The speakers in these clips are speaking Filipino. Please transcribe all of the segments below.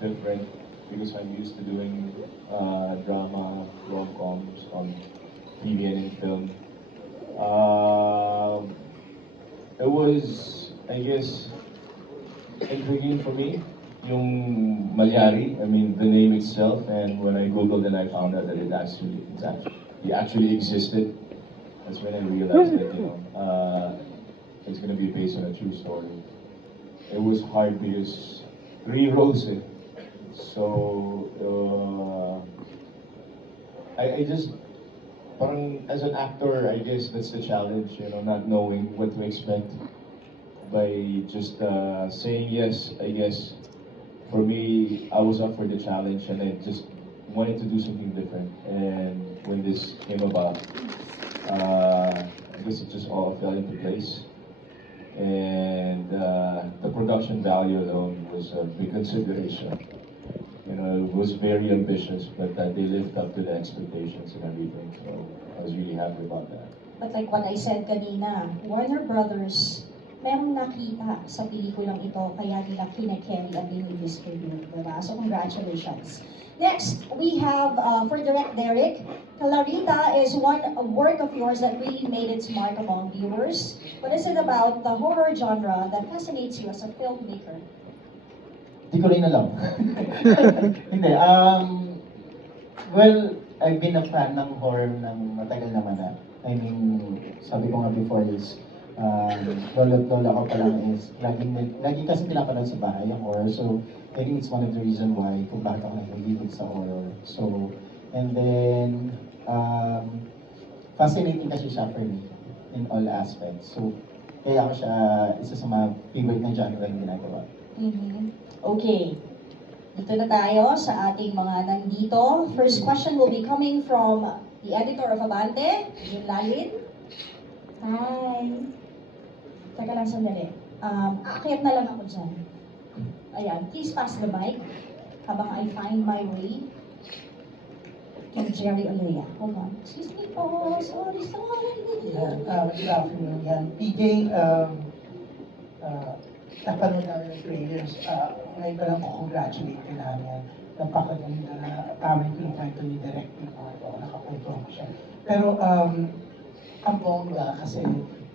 different because I'm used to doing drama, rom-coms on TV and in film. Um, it was, I guess, intriguing for me, yung Mallari, I mean, the name itself, and when I googled and I found out that he actually existed, that's when I realized that, it's gonna be based on a true story. It was hard because three roles, eh. So, I just, parang as an actor, I guess that's the challenge, not knowing what to expect by just saying yes, I guess. For me, I was up for the challenge and I just wanted to do something different. And when this came about, I guess it just all fell into place. And the production value alone was a big consideration. It was very ambitious, but they lived up to the expectations and everything. So I was really happy about that. But like what I said kanina, Warner Brothers, merong nakita sa pelikulang ito, kaya nila kine-carry and dinidistribute, diba? So congratulations. Next, we have, for Direct Derek, Clarita is one work of yours that really made its mark among viewers. What is it about the horror genre that fascinates you as a filmmaker? Hindi ko rin alam. Hindi, well, I've been a fan ng horror ng matagal naman na. I mean, sabi ko nga before is, lola ko pa lang is, lagi kasi pinapanood sa bahay ang horror. So, I think it's one of the reason why kung bakit ako nag-ibig sa horror. So, and then, fascinating kasi siya for me in all aspects. So, kaya ako siya isa sa mga favorite na genre na ginagawa. Okay. Dito na tayo sa ating mga nandito. First question will be coming from the editor of Abante, Jun Lalin. Hi. Teka lang sandali. Aakyat na lang ako dyan. Ayan, please pass the mic habang I find my way to Jerry Olea. Hold on. Excuse me po. Sorry. Good afternoon. Yan. PJ, napanood namin ng trailers. Ngayon pa lang ko congratulate ka namin. Napakaganda na tamang kinukwento ni Direk yung mga ito. Nakakwento ako siya. Pero, ang bongga kasi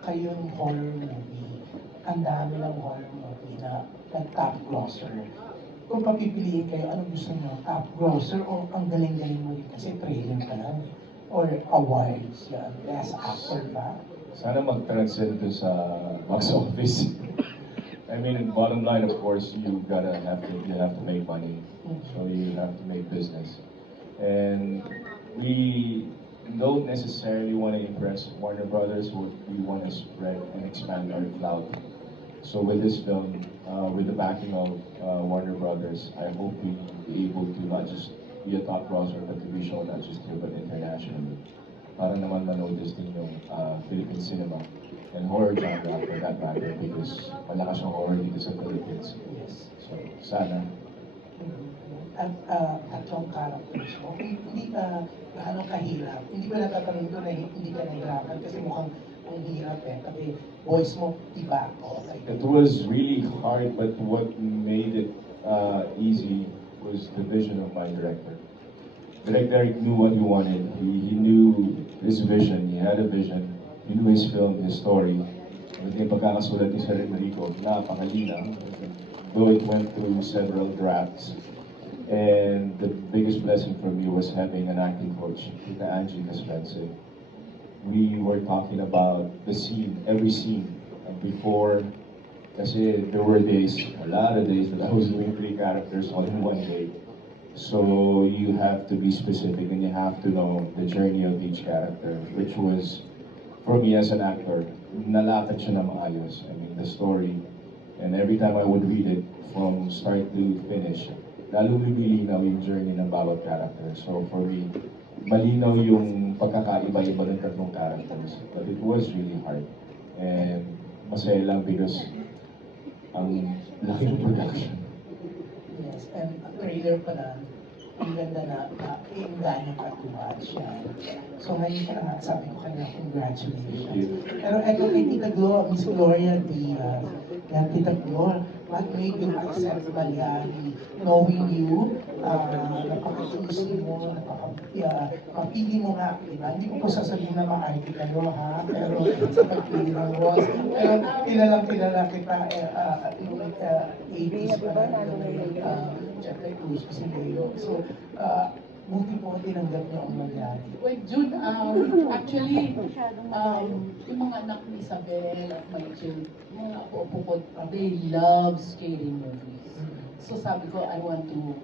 kayong horror movie. Ang dami ng horror movie na nag-top grosser. Kung papipiliin kayo, anong gusto nyo? Top grosser o ang galing-galing mo rin kasi trailer pa lang? Or awards yan? Best actor ba? Sana mag-transcend to sa box office. I mean, bottom line, of course, you have to make money, so you have to make business, and we don't necessarily want to impress Warner Brothers. We want to spread and expand our clout. So with this film, with the backing of Warner Brothers, I hope we be able to not just be a top browser, but to be shown not just here but internationally. Para naman ma-notice din yung Philippine cinema and horror genre for that matter because malakas yung horror dito sa Philippines. Yes. So, sana. At tatlong characters mo, hindi ka gaano kahirap. Hindi ko natatanong doon na hindi ka nahirapan kasi mukhang ang hirap eh. Pati voice mo, iba. It was really hard, but what made it easy was the vision of my director. Director knew what he wanted. He knew his vision. He had a vision. He knew his film, his story. And yung pagkakasulat ni Sir Enrico, napakalinaw. Though it went through several drafts. And the biggest blessing for me was having an acting coach, Chika Kaspense. We were talking about the scene, every scene. And before, kasi there were days, a lot of days that I was doing 3 characters all in one day. So you have to be specific and you have to know the journey of each character, which was, for me as an actor, nalakad siya na maayos. I mean, the story. And every time I would read it, from start to finish, lalo lumilinaw yung journey ng bawat character. So for me, malinaw yung pagkakaiba-iba ng tatlong characters. But it was really hard. And masaya lang because ang laki ng production. Yes, and trailer pa lang, ang ganda na iingganyo ka to watch yan. So ngayon ka na sabi ko kanina, congratulations. Pero eto kay Tita Glo, Miss Gloria Diaz. Yan, Tita Glo, what made you accept Mallari, knowing you, napaka-easy mo, mapili mo nga, diba? Hindi ko po sasabihin na ma-arte kayo, ha? Pero sa pagpili ng roles, pero kilala kita, yung 80s pa lang, syempre, cruise ko si Leo. So, buti po tinanggap niyo ang Mallari. Well, June, actually, yung mga anak ni Isabel at my children, mga apo ko, they love scary movies. So sabi ko, I want to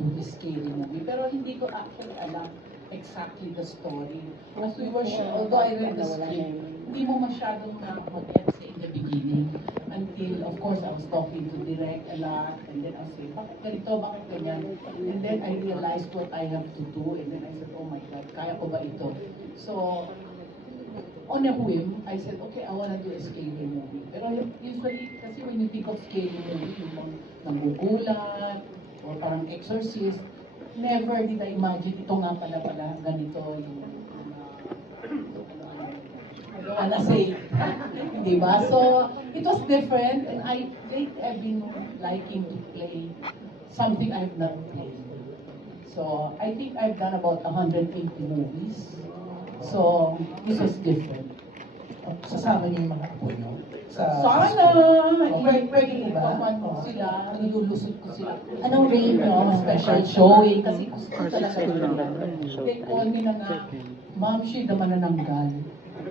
do this scary movie. Pero hindi ko actually alam exactly the story. As we were, although I read the script, hindi mo masyadong mag-gets in the beginning. Until, of course, I was talking to Direct a lot, and then I was saying, bakit ganito, bakit ganyan? And then I realized what I have to do, and then I said, oh my God, kaya ko ba ito? So, on a whim, I said, okay, I wanna do a scary movie. Pero usually, kasi when you think of scary movie, yung mga nagugulat, or parang exorcist, never did I imagine, ito nga pala ganito, yung I don't wanna say, diba? So, it was different, and I've been liking to play something I've not played. So, I think I've done about 180 movies. So, this was different. Sasama niyo yung mga apo niyo? Sana! Pwede mo ba? Papan sila, nilulusot ko sila. Anong rate nyo? Special showing, kasi gusto ko talaga yun. They call me na nga, Ma'am, she the manananggal.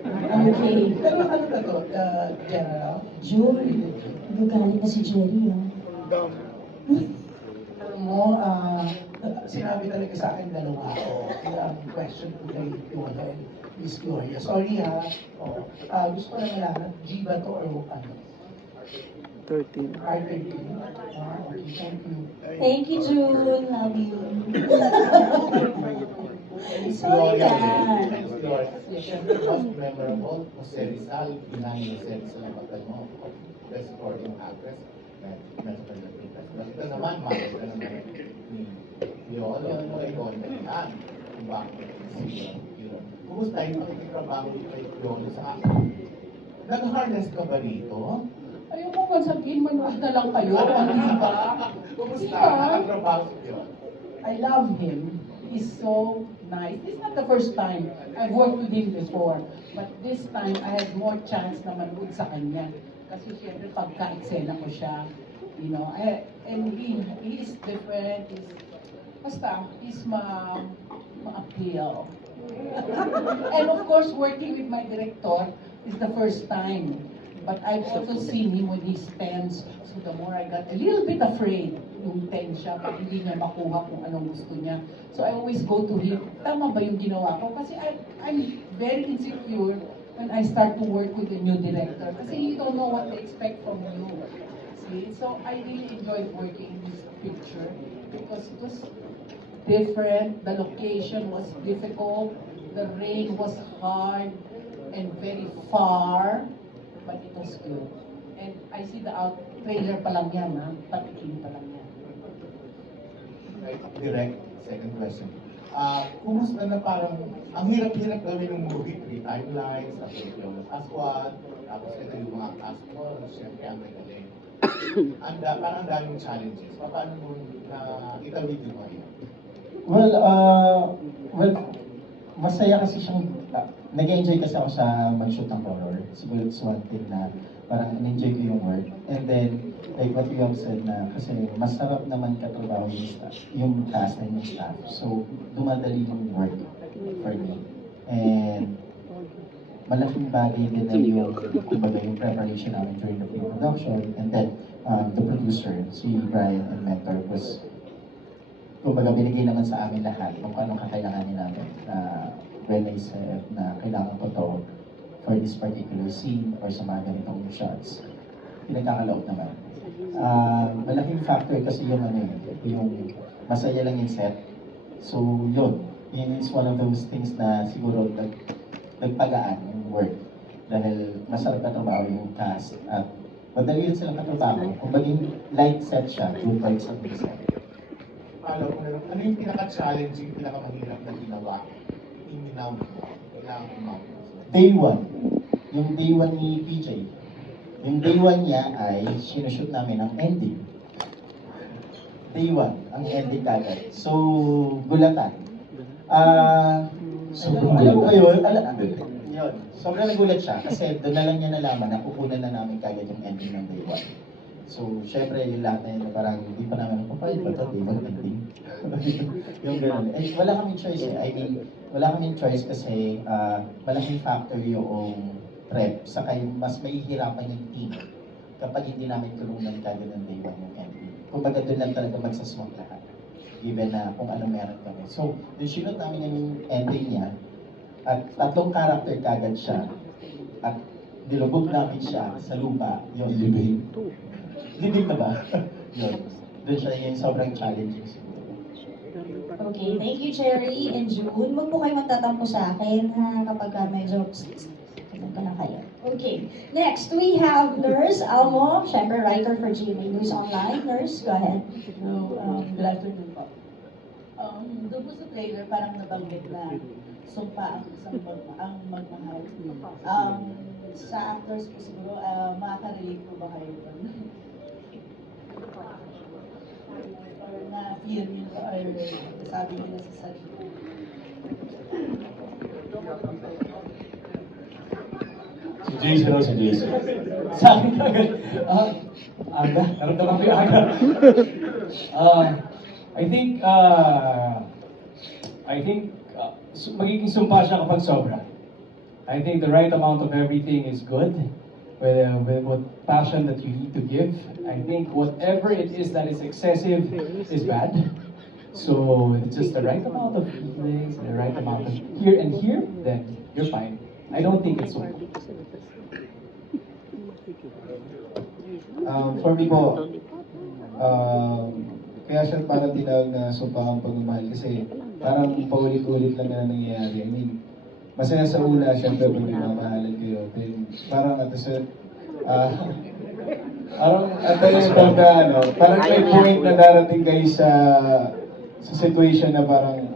Okay. Pero ano ba to? General? Jury. Nagalit na si Jerry, ah. Alam mo, sinabi talaga sa akin dalawa ako. Ang question ko kay Piolo and Miss Gloria. Sorry ha. Gusto ko lang malaman, G ba to or ano? 13. Carter D. Okay, thank you. Thank you, June. Love you. Sorry Gloria, ka. siyempre, most memorable, Jose Rizal, behind the scenes sa napagtan mo. Best supporting actress, Best Pilipinas. Ito naman, mahal ka naman ni Piolo, ikaw ang naman, kung bakit si Piolo. Kumusta yung pakikitrabaho kay Piolo sa akin? Nag-harness ka ba rito? Ayoko nga sabihin, manood na lang kayo, hindi ba? Kumusta? Diba? Nakatrabaho si Piolo? I love him. He's so nice. This is not the first time I've worked with him before. But this time, I had more chance na manood sa kanya. Kasi siyempre, pagka-eksena ko siya, you know, and he is different. He's ma-appeal. And of course, working with my director is the first time. But I've also seen him when he's tense. So the more I got a little bit afraid, yung tense siya, pag hindi niya makuha kung anong gusto niya. So I always go to him, tama ba yung ginawa ko? Kasi I'm very insecure when I start to work with a new director. Kasi you don't know what they expect from you. See? So I really enjoyed working in this picture because it was different, the location was difficult, the rain was hard and very far. But it was good. And I see the trailer pa lang yan, ha? Patikin pa lang yan. Right, direct, second question. Kumusta na parang, ang hirap-hirap gawin ng movie, 3 timelines, tapos yung Piolo Pascual, tapos ito yung mga cast mo, siyempre ang magaling. Parang daming challenges. Paano mo itawid yung mga yun? Well, masaya kasi siyang, nag-enjoy kasi ako sa mag-shoot ng horror. Siguro it's one thing na parang in-enjoy ko yung work. And then, like what you have said na, kasi masarap naman katrabaho yung cast and yung staff. So, dumadali yung work for me. And malaking bagay din na yung, kumbaga, yung preparation namin during the pre-production. And then, the producer, si Brian and Mentor, was, kumbaga, binigay naman sa amin lahat kung anong kakailanganin namin. When I said na kailangan ko to for this particular scene or sa mga ganitong shots, pinagkakalaot naman. Malaking factor kasi yung yung masaya lang yung set. So yun is one of those things na siguro nagpagaan yung work. Dahil masarap na trabaho yung cast at madali rin silang katrabaho. Kung maging light set siya, good vibes ang set. Follow ko na lang, ano yung pinaka-challenging, pinaka-mahirap na ginawa? Day one. Yung day one ni PJ. Yung day 1 niya ay sinushoot namin ang ending. Day 1, ang ending kagad. So, gulatan. Sobrang gulat ko yun. Yun. Sobrang nagulat siya kasi doon na lang niya nalaman na kukunan na namin kagad yung ending ng day 1. So, syempre, yung lahat na yun na parang hindi pa namin papalit pa ito, day 1 ending. Yung gano'n. Eh, wala kaming choice eh. I mean, wala kaming choice kasi malaking factor yung prep. Saka yung mas mahihirapan yung team kapag hindi namin tulungan kagad ng day 1 yung ending. Kumbaga doon lang talaga magsaswak lahat. Given na kung ano meron kami. So, yung sinot namin yung ending niya, at tatlong karakter kagad siya, at nilubog namin siya sa lupa, yun, libing. Libing na ba? Yun. Doon siya yung sobrang challenging siguro. Okay, thank you, Cherry and June. Huwag po kayo magtatampo sa akin, ha, kapag medyo ano na kayo. Okay, next we have Nurse Almo, syempre writer for GMA News Online. Nurse, go ahead. No, good afternoon po. Doon po sa trailer, parang nabanggit na sumpa ang isang magmahal. Sa actors po siguro, makaka-relate po ba kayo doon? Or na-feel nyo or sabi nila sa sarili? Si Jason o si Jason? Sa akin agad. Aga. Naramdaman ko yung aga. I think magiging sumpa siya kapag sobra. I think the right amount of everything is good. With what passion that you need to give. I think whatever it is that is excessive is bad. So it's just the right amount of feelings, the right amount of here and here, then you're fine. I don't think it's sumpa. For me po, kaya siya parang tinawag na sumpahang pagmamahal kasi parang paulit-ulit lang na nangyayari. I mean, masaya sa una, syempre pag nagmamahalan kayo. Then, parang at the parang at the end of the, parang may point na darating kayo sa situation na parang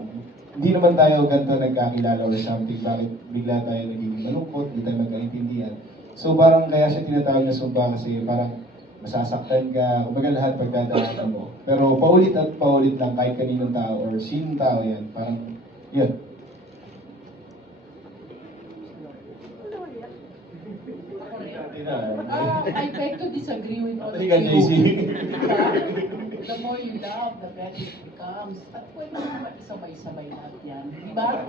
hindi naman tayo ganito nagkakilala or something. Bakit bigla tayo naging malungkot, hindi tayo magkaintindihan. So parang kaya siya tinatawag na sumpa kasi parang masasaktan ka, kumbaga lahat pagdadaanan mo. Pero paulit at paulit lang kahit kaninong tao or sinong tao yan, parang yun. I beg to disagree with all of Halika, you. JC. The more you love, the better it becomes. At pwede naman isabay-sabay lahat yan. Di ba?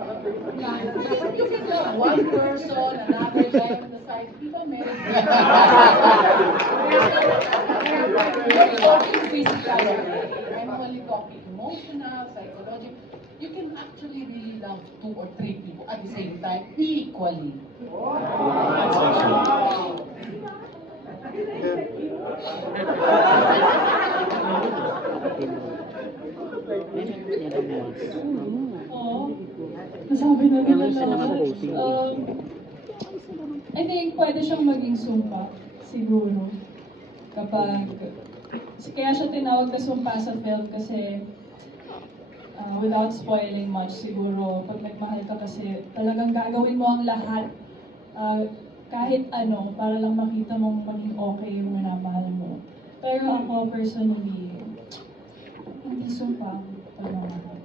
You can love one person, another guy on the side. Di ba meron? You're talking physical. I'm only talking emotional, psychological. You can actually really love 2 or 3 people at the same time, equally. That's actually. Oo. Nasabi na nila lahat. I think pwede siyang maging sumpa, siguro. Kapag, kaya siya tinawag na sumpa sa film kasi without spoiling much, siguro, pag nagmahal ka kasi talagang gagawin mo ang lahat kahit ano, para lang makita mong maging okay yung minamahal mo. Pero ako, personally, hindi sumpa pagmamahal.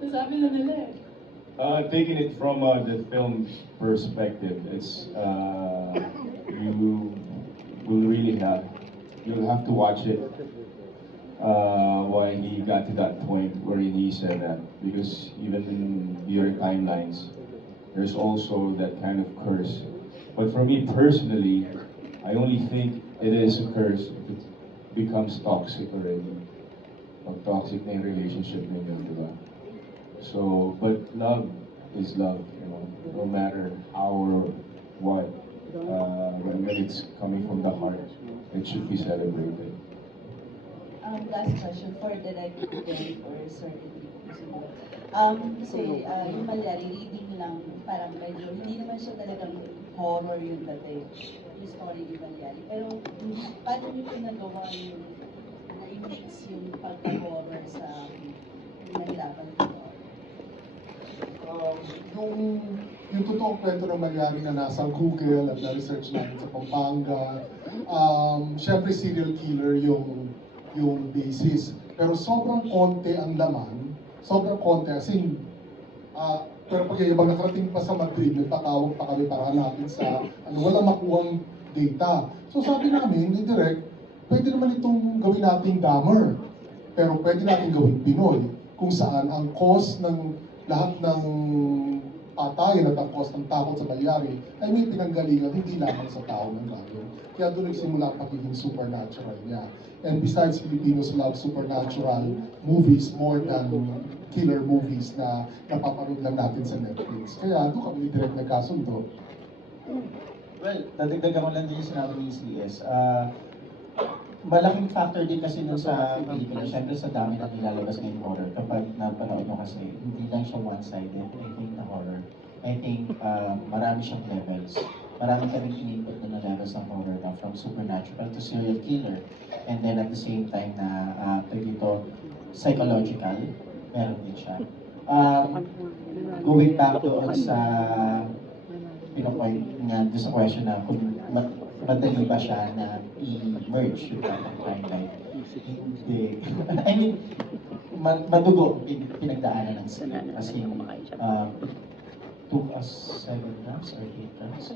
Nasabi na nila eh. Taking it from the film's perspective, it's you will really you'll have to watch it why he got to that point where he said that, because even in your timelines, there's also that kind of curse. But for me personally, I only think it is a curse if it becomes toxic already. Pag toxic na yung relationship ninyo, di ba? So, but love is love, no matter how or what. When it's coming from the heart, it should be celebrated. Last question for Direct or certain people. Kasi yung Mallari, reading lang, parang medyo, hindi naman siya talagang horror yung dating, yung story ni Mallari. Pero paano niyo pinagawa yung na-mix yung pagka-horror sa nahirapan ko? Yung yung totoong kwento ng Mallari na nasa Google at na-research namin sa Pampanga. Siyempre serial killer yung basis. Pero sobrang konti ang laman, sobrang konti, as in, pero pagyayabang nakarating pa sa Madrid, nagpatawag pa kami para hanapin sa, walang makuhang data. So sabi namin, ni Direk, pwede naman itong gawin nating Dahmer. Pero pwede natin gawin Pinoy, kung saan ang cause ng lahat ng patayan at ang cause ng takot sa Mallari ay may pinanggalingan, hindi lamang sa tao ng gagawin. Kaya doon nagsimula ang pagiging supernatural niya. And besides, Filipinos love supernatural movies more than killer movies na napapanood lang natin sa Netflix. Kaya doon kami direct nagkasundo. Well, dadagdagan ko lang din yung sinabi ni CS. Malaking factor din kasi nun sa pelikula, syempre sa dami na nilalabas ngayong horror. Kapag napanood mo kasi, hindi lang siya one-sided, I think, na horror. I think marami siyang levels. Marami kaming in-input na levels ng horror na from supernatural to serial killer. And then at the same time na dito, psychological, meron din siya. Going back doon sa pinopoint nga doon sa question na kung madali ba siya na i-merge yung timeline. Hindi. I mean, madugo pinagdaanan ng sila. Kasi took us 7 months or 8 months.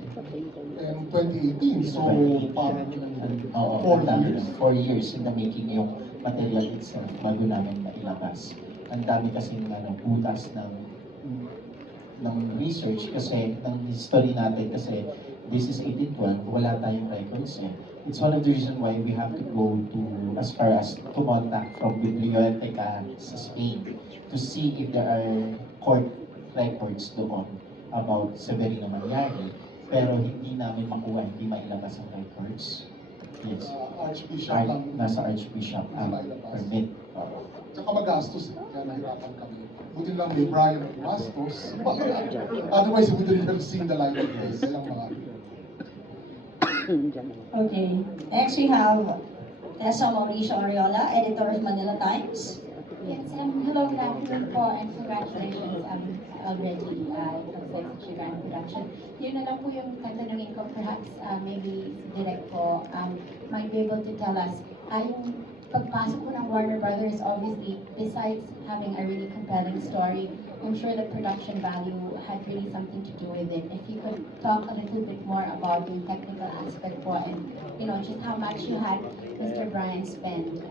And 2018, so parang 4 years. 4 years in the making yung material itself bago namin mailabas. Ang dami kasi butas ng research kasi ng history natin kasi this is 1812, wala tayong records eh. It's one of the reasons why we have to go to as far as to contact from Biblioteca sa Spain to see if there are court records doon about Severino Mallari. Pero hindi namin makuha, hindi mailabas ang records. Yes. Archbishop nasa Archbishop ang permit. Tsaka magastos eh, kaya nahirapan kami. Buti lang may Brian at Bastos. Otherwise, we wouldn't have seen the light of day. Kaya mga... Okay. Next we have Tessa Mauricio Oriola, editor of Manila Times. Yes, hello, good afternoon po, and congratulations already sa Chika and production. Yun na lang po yung tatanungin ko, perhaps maybe direct po, might be able to tell us, yung pagpasok po ng Warner Brothers, obviously, besides having a really compelling story, I'm sure the production value had really something to do with it. If you could talk a little bit more about the technical aspect po and, you know, just how much you had Mr. Brian spend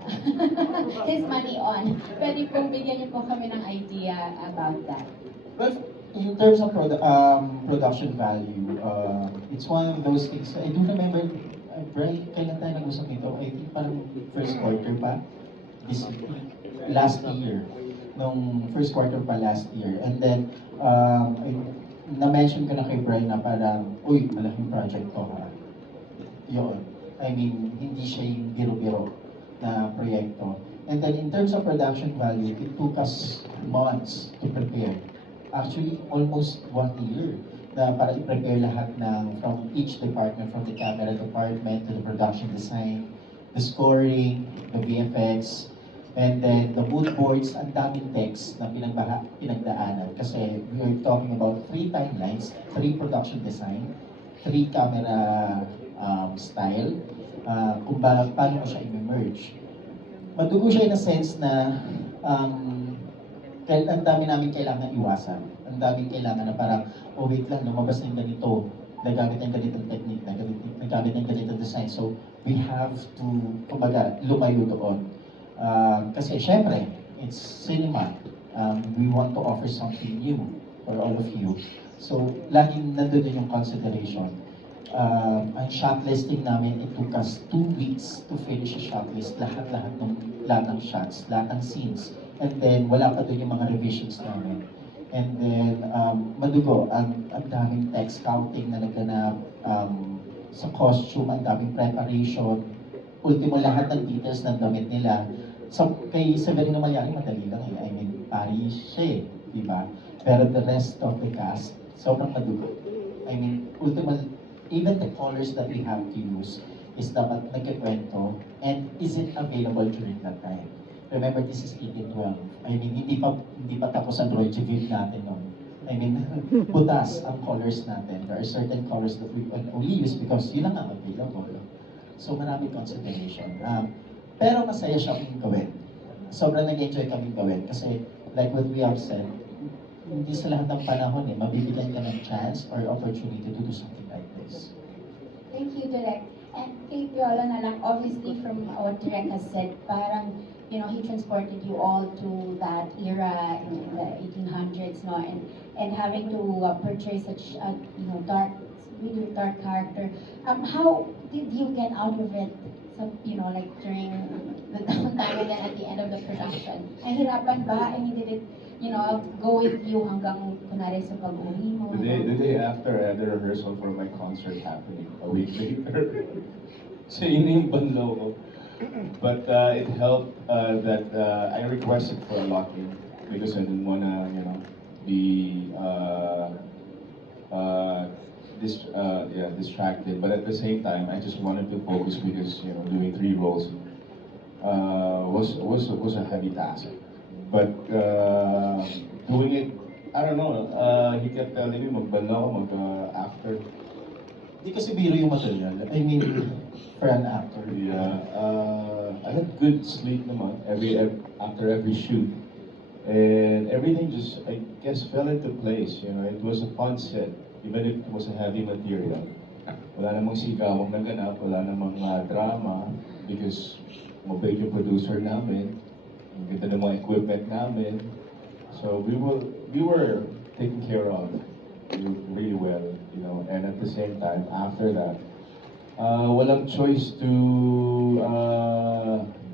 his money on. Pwede pong bigyan niyo po kami ng idea about that. Well, in terms of production value, it's one of those things. I do remember, Brian, kailan tayo nag-usap nito? I think parang first quarter pa, last year. Nung first quarter pa last year. And then, na-mention ko na kay Brian na parang, uy, malaking project to ha. Yun. I mean, hindi siya yung biro-biro na proyekto. And then, in terms of production value, it took us months to prepare. Actually, almost 1 year na para i-prepare lahat ng, from each department, from the camera department to the production design, the scoring, the VFX, and then the mood boards, ang daming text na pinagdaanan. Kasi we are talking about 3 timelines, 3 production design, 3 camera style, kung paano mo siya i-merge. Madugo siya in a sense na ang dami namin kailangan iwasan. Ang daming kailangan na parang, oh wait lang, lumabas na yung ganito, nagamit ng ganitong technique, nagamit ng ganitong design. So we have to, kumbaga, lumayo doon. Kasi syempre, it's cinema. We want to offer something new for all of you. So, laging nandun yung consideration. Ang shotlisting namin, it took us 2 weeks to finish a shotlist. Lahat ng shots, lahat ng scenes. And then, wala pa dun yung mga revisions namin. And then, madugo, ang daming text counting na naganap, sa costume, ang daming preparation. Ultimo, lahat ng details ng damit nila. So, kay Severino Mallari, madali lang eh. I mean, Paris siya eh, di ba? Pero the rest of the cast, sobrang madugo. I mean, ultimately, even the colors that we have to use is dapat nagkikwento, and is it available during that time? Remember, this is 1812. I mean, hindi pa tapos ang Roy Viv natin noon. I mean, butas ang colors natin. There are certain colors that we can only use because yun lang ang available. So marami consideration. Pero masaya siyang gawin. Sobrang nag-enjoy kami gawin kasi like what we have said, hindi sa lahat ng panahon mabibigyan ka ng chance or opportunity to do something like this. Thank you, Direk. And kay Piolo na lang, obviously from what Direk has said, parang, you know, he transported you all to that era in the 1800s, no? And having to portray such a, you know, dark, really dark character. How did you get out of it? So, you know, like during the downtime and then at the end of the production. Nahirapan ba? I mean, did it, you know, go with you hanggang kunwari sa pag-uwi mo? The day after, I had the rehearsal for my concert happening a week later. So yun yung banlaw ko. But it helped that I requested for a lock-in because I didn't wanna, you know, be distracted. But at the same time, I just wanted to focus because, you know, doing 3 roles was a heavy task. But doing it, I don't know, he kept telling me magbanlaw, after. Hindi kasi biro yung material. I mean, for an actor. Yeah, I had good sleep naman after every shoot. And everything just, I guess, fell into place. You know, it was a fun set, even if it was a heavy material. Wala namang sigawang na ganap, wala namang drama, because mabait yung producer namin, ang ganda ng mga equipment namin. So we were taken care of really well, you know. And at the same time, after that, walang choice to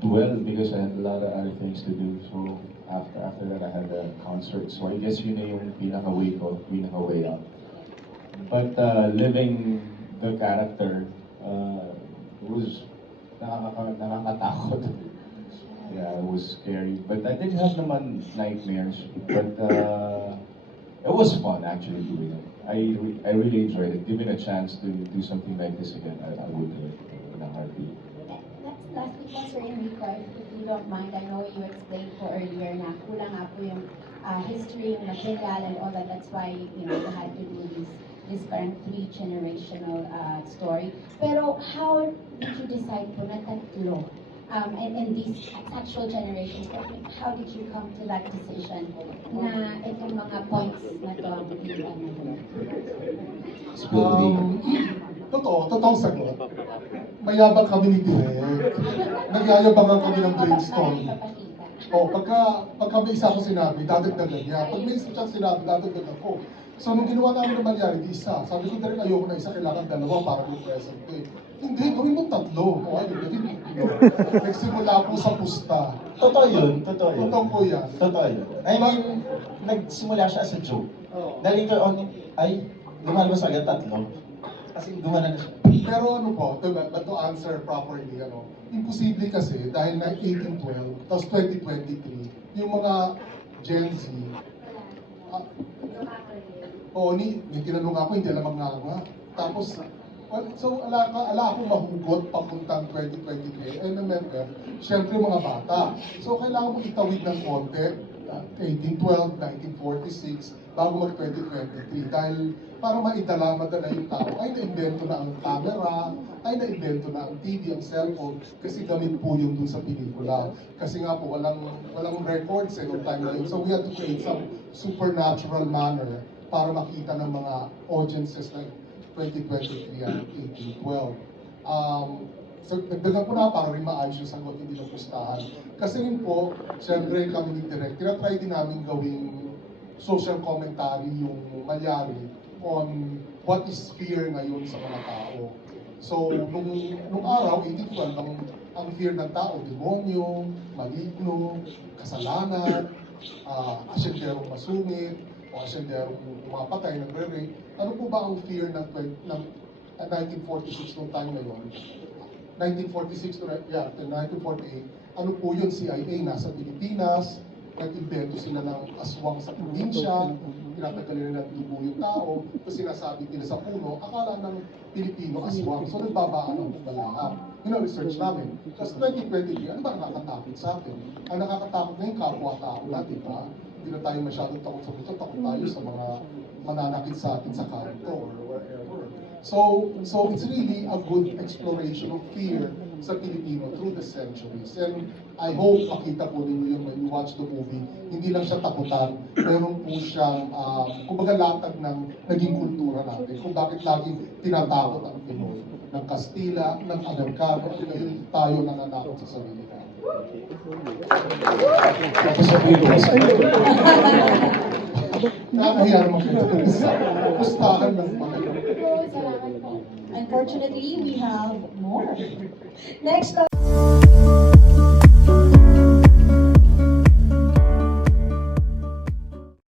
dwell because I had a lot of other things to do. So after that, I had a concert. So I guess yun na yung pinaka-way ko, pinaka-way up. But living the character was nakakatakot. Yeah, it was scary. But I didn't have naman nightmares. But it was fun actually doing it. I really enjoyed it. Given a chance to do something like this again, I would do it in a heartbeat. Last question, Sir Enrico, if you don't mind, I know you explained po earlier na kulang nga po yung history, yung material and all that. That's why, you know, you had to do this current 3-generational story. Pero how did you decide po na tatlo? And these actual generations, how did you come to that decision na itong mga points na to ang Totoong sagot. Mayabang kami ni Direk. Nagyayabangan kami ng brainstorm. Pagka may isa ko sinabi, dadagdagan niya. Pag may isa siyang sinabi, dadagdagan ko. So nung ginawa namin ng Mallari, isa. Sabi ko, Direk, ayoko na isa, kailangan dalawa para yung present eh. Hindi, gawin mo 3. O ayun, nagsimula po sa pusta. Totoo yun, totoo yun. Totoo po yan. Totoo yun. I mean, nagsimula siya as a joke. Na later on, ay, lumalabas agad 3. Kasi gumana na siya. Pero ano po, but to answer properly, imposible kasi dahil na 1812, tapos 2023, yung mga Gen Z, may tinanong ako, hindi alam nga. Tapos, so ala akong mahugot papuntang 2023. I remember, syempre mga bata. So kailangan mo itawid ng konti, 1812, 1946, bago mag-2023. Dahil para madala yung tao, ay na-invento na ang camera, ay na-invento na ang TV, ang cellphone, kasi gamit po yun dun sa pelikula. Kasi nga po, walang records noong time na yun. So we had to create some supernatural manner para makita ng mga audiences na 2023 at 1812. So, nagdagan ko na para rin maayos yung sagot, hindi na pustahan. Kasi rin po, siyempre kami ni Direk, tinatry din namin gawing social commentary yung Mallari on what is fear ngayon sa mga tao. So, nung araw, 1812, ang fear ng tao, demonyo, maligno, kasalanan, asenderong masungit, o asenderong mga patay, nagre-rape. Ano po ba ang fear ng 1946 nung time na yun? 1946 to 1948, ano po yun, CIA nasa Pilipinas, nag-invento sila ng aswang sa probinsya, pinatagalin nila ng dugo yung tao, tapos sinasabi nila sa puno, akala ng Pilipino aswang, so nagbabaan ng pagbalahap. Yun ang research namin. Tapos 2023, ano ba nakakatakot sa atin? Ang nakakatakot na yung kapwa-tao na, di ba? hindi na tayo masyadong takot sa multo, takot tayo sa mga mananakit sa atin sa kanto or wherever. So it's really a good exploration of fear sa Pilipino through the centuries. And I hope makita po ninyo yun when you watch the movie. Hindi lang siya takutan, meron po siyang, kumbaga latag ng naging kultura natin. Kung bakit lagi tinatakot ang Pinoy ng Kastila, ng Amerikano, at ngayon tayo nananakot sa sarili natin. Tapos sabihin ko sa Nakakahiya naman kayo. Pustahan ng mga Salamat po. Unfortunately, we have more. Next up.